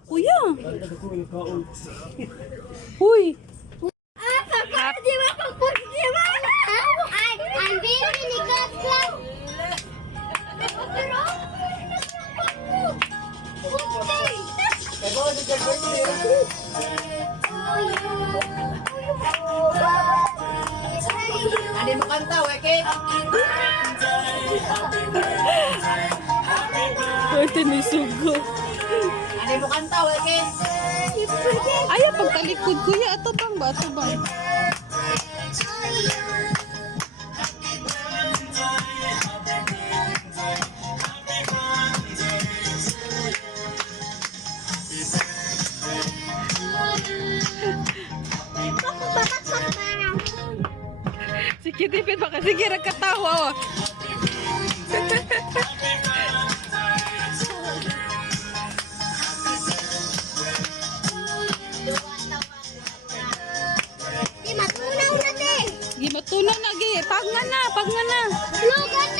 Kuya. Huy. Di ba kung di ba? I'm very good club. Ade mo kanta, weke. Ito ni sugo. Ade mo kanta, weke. Ay, pagtalikod kuya. Ato bang ba? Ato bang? Si Kitty Pit baka sige katawa. Oh. Di matunaw na din. Gi matunaw na gi. Pag nga na. Lugan